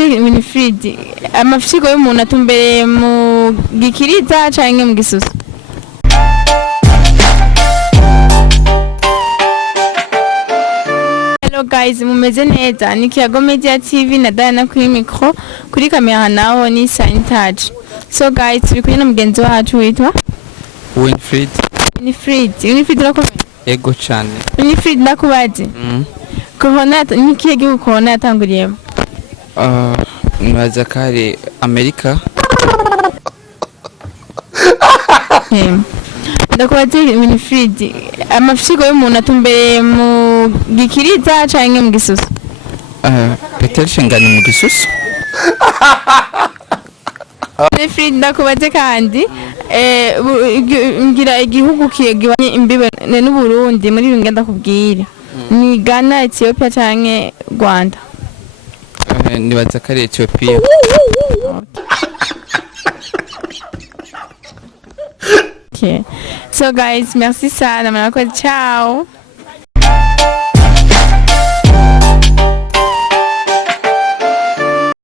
Winifred amafyigo y'umuntu atumbereye mu gikiriza canke mu gisusu. Hello guys, mumeze neza? Ni Kiyago Media TV na Diana kuri micro, kuri kamera naho ni Sign Touch. So guys, turi kumwe n'umugenzi wacu witwa Winifred. Winifred urakomeye? Ego cyane. Winifred ndakubaje. Corona ni kihe gihugu corona yatanguriyemo? Mwaza kare Amerika. Ndakubaje Winifred amafyigo y'umuntu atumbereye mu gikiriza canke mu gisusu. Peter Shengani mu gisusu. Winifred ndakubaje kandi ngira igihugu kiyegibanye imbibe n'u Burundi muri ngenda kubwire. Ni Ghana, Ethiopia canke Rwanda? Nibaza kare Ethiopia. Okay. So guys, merci sana. Ciao.